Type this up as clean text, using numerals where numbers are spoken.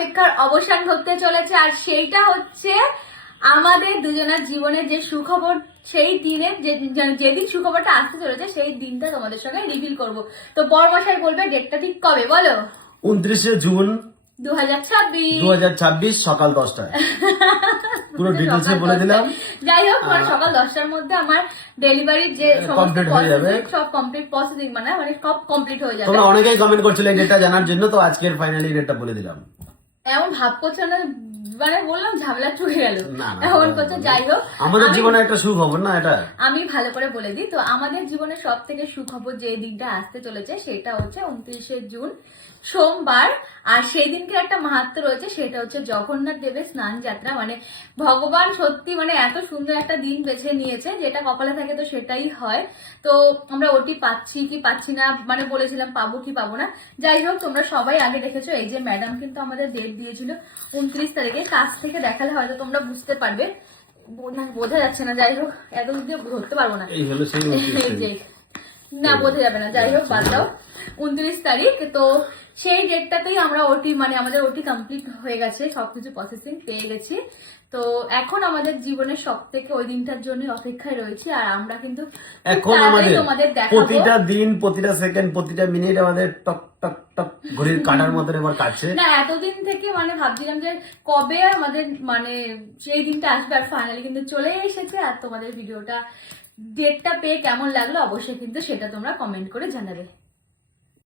অপেক্ষার অবসান হতে চলেছে, আর সেইটা হচ্ছে আমাদের দুজনের জীবনে যে সুখবর, সেই দিনে যেদিন সুখবরটা আসতে চলেছে সেই দিনটা তোমাদের সঙ্গে রিভিল করব। তো বড়মশাই বলবে ডেটটা ঠিক কবে, বলো। 29শে জুন 2026 সকাল 10টায়। পুরো ডিটেলসে বলে দিলাম। যাই হোক, মানে সকাল 10টার মধ্যে আমার ডেলিভারির যে কমপ্লিট হয়ে যাবে, সব কমপ্লিট প্রসেসিং, মানে সব কমপ্লিট হয়ে যাবে। তোমরা অনেকেই কমেন্ট করছিলে এই ডেটটা জানার জন্য, তো আজকের ফাইনালি ডেটটা বলে দিলাম। এমন ভাব করছো না, মানে বললাম ঝামেলা চলে গেল, না, এমন করছো। যাই হোক, আমাদের জীবনে একটা সুখবর না এটা। আমি ভালো করে বলে দিই, তো আমাদের জীবনে সব থেকে সুখবর যে দিনটা আসতে চলেছে সেটা হচ্ছে 29শে জুন সোমবার। আর সেই দিনকে একটা মাহাত্ম্য রয়েছে, সেটা হচ্ছে জগন্নাথ দেবের স্নান যাত্রা। মানে ভগবান সত্যি মানে এত সুন্দর একটা দিন বেছে নিয়েছে, যেটা কপালে থাকে তো সেটাই হয়। তো আমরা ওটি পাচ্ছি কি পাচ্ছি না, মানে বলেছিলাম পাবো কি পাবো না। যাই হোক, তোমরা সবাই আগে দেখেছো, এই যে ম্যাডাম কিন্তু আমাদের ডেট দিয়েছিল 29 তারিখে। কাছ থেকে দেখালে হয়তো তোমরা বুঝতে পারবে, বোঝা যাচ্ছে না। যাই হোক, এত দিয়ে ধরতে পারবো না, এই হলো সেই না বোঝা যাবে না। যাই হোক, বাদ দাও, 29 তারিখ। তো সেই ডেটটাতেই আমরা ওটি, মানে আমাদের ওটি কমপ্লিট হয়ে গেছে, সবকিছু প্রসেসিং পেয়ে গেছি। তো এখন আমাদের জীবনের সব থেকে ওই দিনটার জন্য অপেক্ষায় রয়েছে। আর আমরা কিন্তু এখন আমাদের প্রতিটা দিন, প্রতিটা সেকেন্ড, প্রতিটা মিনিট আমাদের টক টক টক ঘড়ির কাটার মতন এবার কাটছে। না, এতদিন থেকে মানে ভাবছিলাম যে কবে আমাদের মানে সেই দিনটা আসবে, আর ফাইনালি কিন্তু চলে এসেছে। আর তোমাদের ভিডিওটা ডেটটা পেয়ে কেমন লাগলো অবশ্যই কিন্তু সেটা তোমরা কমেন্ট করে জানাবে।